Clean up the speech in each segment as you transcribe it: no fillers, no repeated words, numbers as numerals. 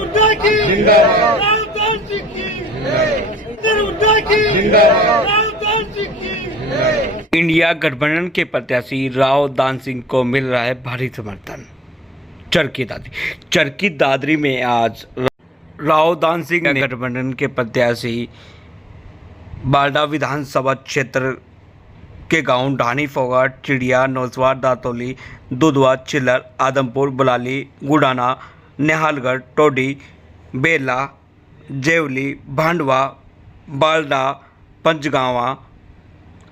हुड्डा की राजदान जी की हुड्डा की राजदान जी की। इंडिया गठबंधन के प्रत्याशी राव दान सिंह को मिल रहा है भारी समर्थन। चरखी दादरी में आज राव दान सिंह ने गठबंधन के प्रत्याशी बालडा विधानसभा क्षेत्र के गांव ढानी फोगाट, चिड़िया, नौसवार, दातोली, दुधवा, चिल्लर, आदमपुर, बुलाली, गुडाना, निहालगढ़, टोडी, बेला, जेवली, भांडवा, बालडा, पंचगावा,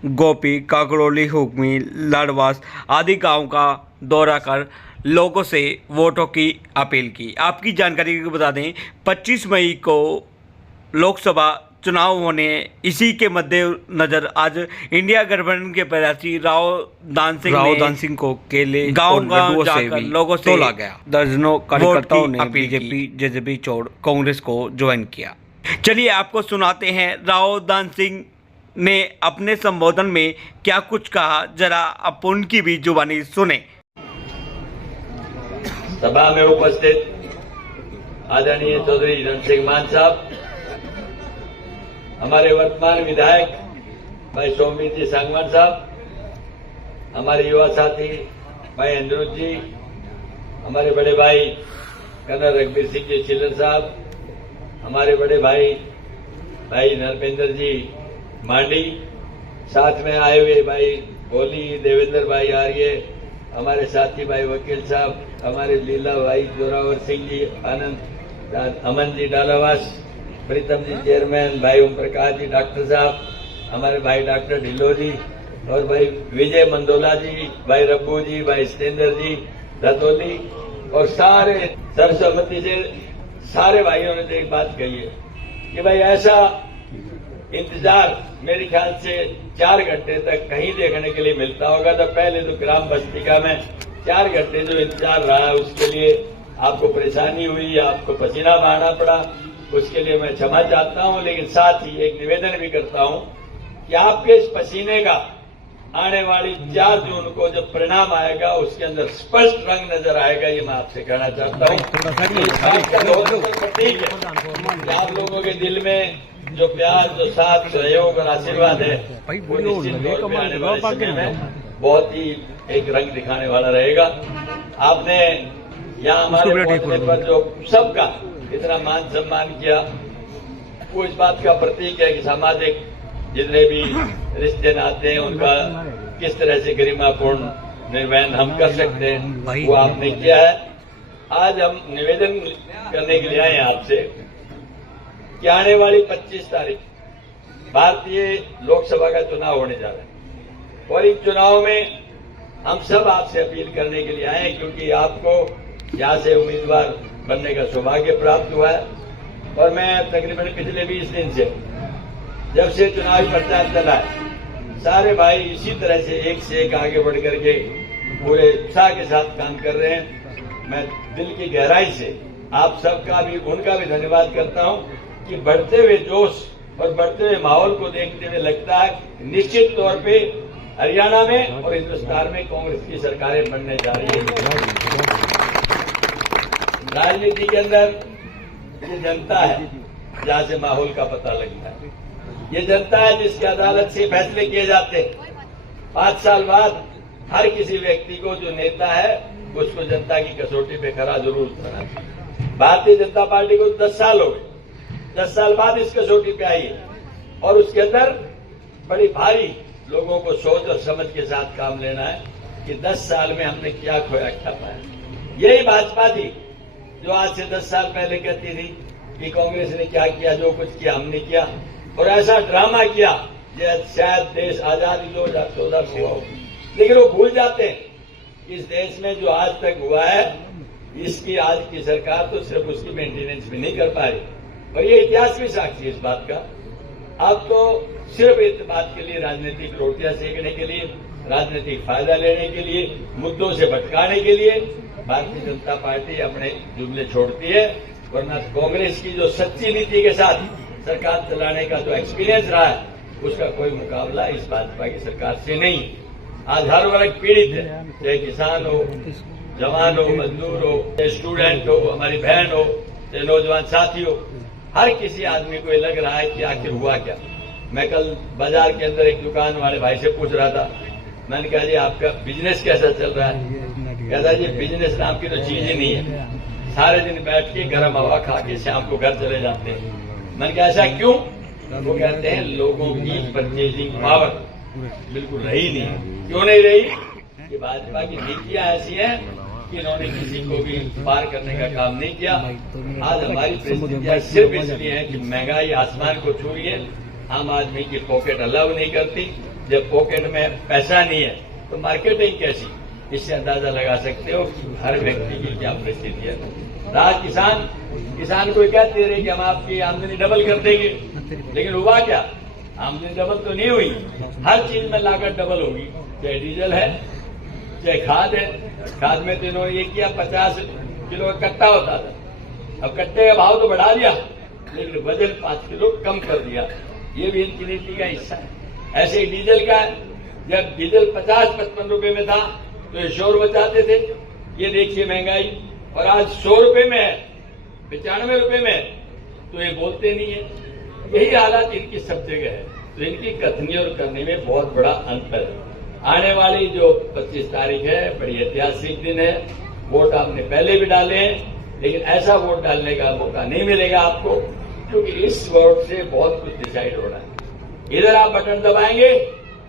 गोपी, काकड़ोली, हुक्मी, लाडवास आदि गांव का दौरा कर लोगों से वोटों की अपील की। आपकी जानकारी को बता दें, 25 मई को लोकसभा चुनाव होने, इसी के मद्देनजर आज इंडिया गठबंधन के प्रत्याशी राव दान सिंह को केले गांव जाकर लोगों से तोला गया। दर्जनों कार्यकर्ताओं ने बीजेपी जेजेपी छोड़ कांग्रेस को ज्वाइन किया। चलिए आपको सुनाते हैं राव दान सिंह ने अपने संबोधन में क्या कुछ कहा, जरा आप उनकी भी जुबानी सुने। सभा में उपस्थित आदरणीय चौधरी रणसिंह मान साहब, हमारे वर्तमान विधायक भाई सोमवीर जी सांगवान साहब, हमारे युवा साथी भाई अंदरुज जी, हमारे बड़े भाई कर्नल रघुवीर सिंह जी चिल्लर साहब, हमारे बड़े भाई भाई नरपेंद्र जी मांडी, साथ में आए हुए भाई भोली, देवेंद्र भाई आर्य, हमारे साथी भाई वकील साहब, हमारे लीला भाई जोरावर सिंह जी, आनंद अमन जी डालावास, प्रीतम जी चेयरमैन, भाई ओम प्रकाश जी डॉक्टर साहब, हमारे भाई डॉक्टर ढिल्लो जी और भाई विजय मंदोला जी, भाई रब्बू जी, भाई सतेंद्र जी रतौली और सारे सरस्वती से सारे भाइयों ने तो एक बात कही है कि भाई ऐसा इंतजार मेरे ख्याल से 4 घंटे तक कहीं देखने के लिए मिलता होगा। तो पहले तो ग्राम बस्तिका में 4 घंटे जो इंतजार रहा उसके लिए आपको परेशानी हुई, आपको पसीना बहाना पड़ा, उसके लिए मैं क्षमा चाहता हूं। लेकिन साथ ही एक निवेदन भी करता हूं कि आपके इस पसीने का आने वाली 4 जून को जब परिणाम आएगा उसके अंदर स्पष्ट रंग नजर आएगा, ये मैं आपसे कहना चाहता हूं। प्रतीक है आप लोगों के दिल में जो प्यार, जो साथ, सहयोग और आशीर्वाद है वो निश्चित तौर पे आने वाले समय में बहुत ही एक रंग दिखाने वाला रहेगा। आपने यहाँ हमारे पहुंचने पर जो सबका इतना मान सम्मान किया, वो इस बात का प्रतीक है कि सामाजिक जितने भी रिश्ते नाते हैं उनका किस तरह से गरिमापूर्ण निर्वहन हम कर सकते हैं, वो आपने किया है। आज हम निवेदन करने के लिए आए हैं आपसे कि आने वाली 25 तारीख भारतीय लोकसभा का चुनाव होने जा रहा है और इन चुनाव में हम सब आपसे अपील करने के लिए आए हैं, क्योंकि आपको यहाँ से उम्मीदवार बनने का सौभाग्य प्राप्त हुआ है। और मैं तकरीबन पिछले 20 दिन से जब से चुनावी प्रचार चला है, सारे भाई इसी तरह से एक आगे बढ़ करके पूरे उत्साह के साथ काम कर रहे हैं। मैं दिल की गहराई से आप सबका भी, उनका भी धन्यवाद करता हूं कि बढ़ते हुए जोश और बढ़ते हुए माहौल को देखते हुए लगता है निश्चित तौर पे हरियाणा में और हिंदुस्तान में कांग्रेस की सरकारें बनने जा रही है। राजनीति के अंदर ये जनता है जहां से माहौल का पता लगता है। ये जनता है जिसकी अदालत से फैसले किए जाते हैं। 5 साल बाद हर किसी व्यक्ति को जो नेता है उसको जनता की कसौटी पे खरा जरूर उतरना चाहिए। भारतीय जनता पार्टी को 10 साल हो गए, 10 साल बाद इस कसौटी पे आई है और उसके अंदर बड़ी भारी लोगों को सोच और समझ के साथ काम लेना है कि 10 साल में हमने क्या खोया, क्या पाया। यही भाजपा थी जो आज से 10 साल पहले कहती थी कि कांग्रेस ने क्या किया, जो कुछ किया हमने किया, और ऐसा ड्रामा किया जैसे शायद देश आजादी 2014 को हुआ हो। लेकिन वो भूल जाते हैं इस देश में जो आज तक हुआ है, इसकी आज की सरकार तो सिर्फ उसकी मेंटेनेंस भी नहीं कर पा रही, और ये इतिहास भी साक्षी है इस बात का। अब तो सिर्फ इस बात के लिए राजनीतिक रोटियां सेकने के लिए, राजनीतिक फायदा लेने के लिए, मुद्दों से भटकाने के लिए भारतीय जनता पार्टी अपने जुमले छोड़ती है। वरना कांग्रेस की जो सच्ची नीति के साथ सरकार चलाने का जो एक्सपीरियंस रहा है उसका कोई मुकाबला इस भाजपा की सरकार से नहीं। आज हर वर्ग पीड़ित है, चाहे किसान हो, जवान हो, मजदूर हो, स्टूडेंट हो, हमारी बहन हो, चाहे नौजवान साथियों, हर किसी आदमी को ये लग रहा है कि आखिर हुआ क्या। मैं कल बाजार के अंदर एक दुकान वाले भाई से पूछ रहा था, मैंने कहा जी आपका बिजनेस कैसा चल रहा है? कहता जी बिजनेस नाम की तो चीज ही नहीं है, सारे दिन बैठ के गर्म हवा खा के शाम को घर चले जाते हैं। मैंने कहा ऐसा क्यों? वो कहते हैं लोगों की परचेजिंग पावर बिल्कुल रही नहीं। क्यों नहीं रही? कि भाजपा की नीतियां ऐसी हैं कि इन्होंने किसी को भी पार करने का काम नहीं किया। आज हमारी परिस्थितियां सिर्फ इसलिए है कि महंगाई आसमान को छू रही है, आम आदमी की पॉकेट अलाउ नहीं करती। जब पॉकेट में पैसा नहीं है तो मार्केटिंग कैसी? इससे अंदाजा लगा सकते हो कि हर व्यक्ति की क्या परिस्थिति है। राज किसान को कहते रहे कि हम आपकी आमदनी डबल कर देंगे, लेकिन हुआ क्या? आमदनी डबल तो नहीं हुई। हर चीज में लागत डबल होगी, चाहे डीजल है चाहे खाद है। खाद में तो इन्होंने ये किया 50 किलो का कट्टा होता था, अब कट्टे का भाव तो बढ़ा दिया लेकिन वजन 5 किलो कम कर दिया। ये भी इनकी नीति का हिस्सा है। ऐसे ही डीजल का, जब डीजल 50-55 रुपए में था तो ये शोर मचाते थे, ये देखिए महंगाई, और आज 100 रुपए में है, 95 रुपए में है, तो ये बोलते नहीं है। यही हालत इनकी सब जगह है। तो इनकी कथनी और करने में बहुत बड़ा अंतर है। आने वाली जो 25 तारीख है बड़ी ऐतिहासिक दिन है। वोट आपने पहले भी डाले हैं, लेकिन ऐसा वोट डालने का मौका नहीं मिलेगा आपको, क्योंकि इस वोट से बहुत कुछ डिसाइड हो रहा है। इधर आप बटन दबाएंगे,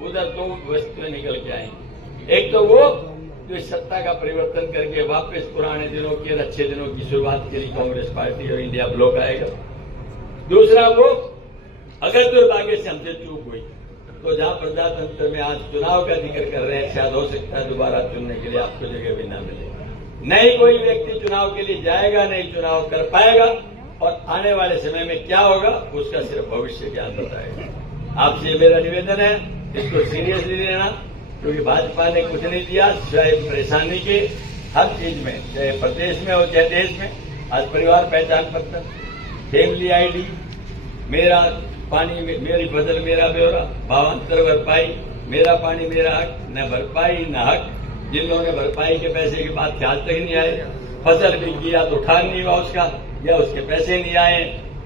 उधर 2 वस्तुएं निकल के आएंगी। एक तो वो जो इस सत्ता का परिवर्तन करके वापस पुराने दिनों के अच्छे दिनों की शुरुआत के लिए कांग्रेस पार्टी और इंडिया ब्लॉक आएगा। दूसरा वो, अगर दुर्भाग्य से हमसे चूक हुई तो जहां प्रजातंत्र में आज चुनाव का जिक्र कर रहे हैं, शायद हो सकता है दोबारा चुनने के लिए आपको जगह भी न मिले। नहीं कोई व्यक्ति चुनाव के लिए जाएगा, नहीं चुनाव कर पाएगा, और आने वाले समय में क्या होगा उसका सिर्फ भविष्य ज्ञान बताएगा। आपसे मेरा निवेदन है, इसको सीरियसली लेना, क्योंकि भाजपा ने कुछ नहीं दिया चाहे परेशानी के हर चीज में, चाहे प्रदेश में हो चाहे देश में। आज परिवार पहचान पत्र, फैमिली आईडी, मेरा पानी मेरी फसल मेरा ब्यौरा, भावांतर भरपाई, मेरा पानी मेरा हक, न भरपाई न हक। जिन लोगों ने भरपाई के पैसे की बात ख्याल तक नहीं आए, फसल भी किया तो उठान नहीं हुआ उसका, या उसके पैसे नहीं आए,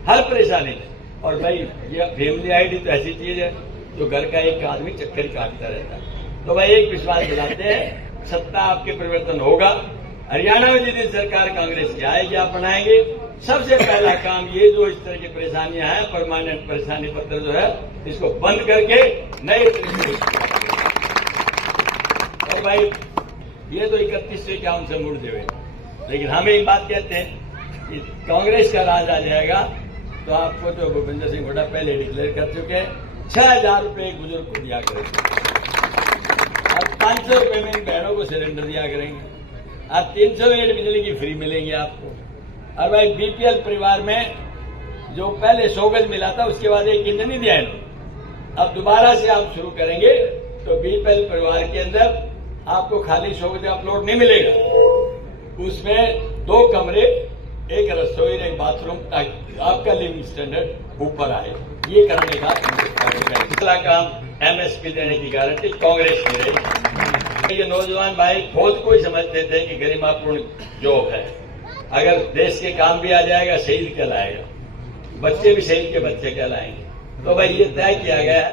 हर परेशानी। और भाई ये फैमिली आईडी तो ऐसी चीज है जो घर का एक आदमी चक्कर काटता रहता है। तो भाई एक विश्वास दिलाते हैं, सत्ता आपके परिवर्तन होगा। हरियाणा में जिस दिन सरकार कांग्रेस की आएगी आप बनाएंगे, सबसे पहला काम ये जो इस तरह की परेशानियां हैं, परमानेंट परेशानी पत्र जो है, इसको बंद करके नए तरीके। और भाई ये तो 31 क्या उनसे मुड़ देवे, लेकिन हम एक बात कहते हैं कि कांग्रेस का राज आ जाएगा तो आपको तो भूपेंद्र सिंह हुड्डा पहले डिक्लेयर कर चुके हैं, 6000 रुपये एक बुजुर्ग को दिया करेंगे, अब 500 रुपये में इन बहनों को सिलेंडर दिया करेंगे, अब 300 यूनिट बिजली की फ्री मिलेंगी आपको। और भाई बीपीएल परिवार में जो पहले 100 गज मिला था उसके बाद एक ईंधन नहीं दिया इन्होंने, अब दोबारा से आप शुरू करेंगे तो बीपीएल परिवार के अंदर आपको खाली 100 गज अपलोड नहीं मिलेगा, उसमें 2 कमरे, एक रसोई, एक बाथरूम, ताकि आपका लिविंग स्टैंडर्ड ऊपर आए। ये करने का पिछला काम एमएसपी देने की गारंटी कांग्रेस की रही। ये नौजवान भाई खुद को ही समझते थे कि गरिमापूर्ण जॉब है, अगर देश के काम भी आ जाएगा शहीद कहलाएगा, बच्चे भी शहीद के बच्चे कहलाएंगे। तो भाई ये तय किया गया है।